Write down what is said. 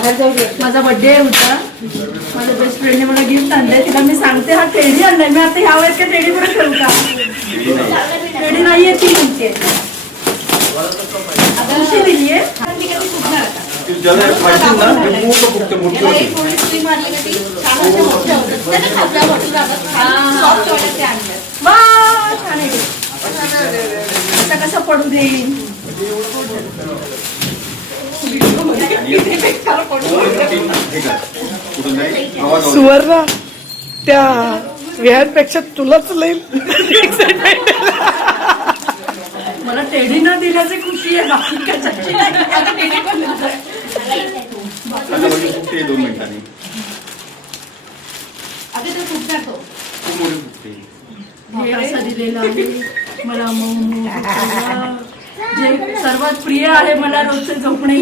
माझा बर्थडे आहे उद्या. माझ्या बेस्ट फ्रेंडने मला गिफ्ट आणलंय. तिला मी सांगते हा टेडी आणलाय. मी आता ह्या वेळेस काय टेडी पुढे ठेवू का? टेडी नाहीये ती म्हणते. कशी दिलीये? आता कसं पडू देईन? सुवर्णा त्या विहारपेक्षा तुलाच लई एक्साइटमेंट. मला टेडी न दिल्याची खुशी आहे. बाकी कशाची नाही. दोन मिनिटांनी हे असं दिलेलं आहे मला. जे सर्वात प्रिय आहे मला रोजचे झोपणे.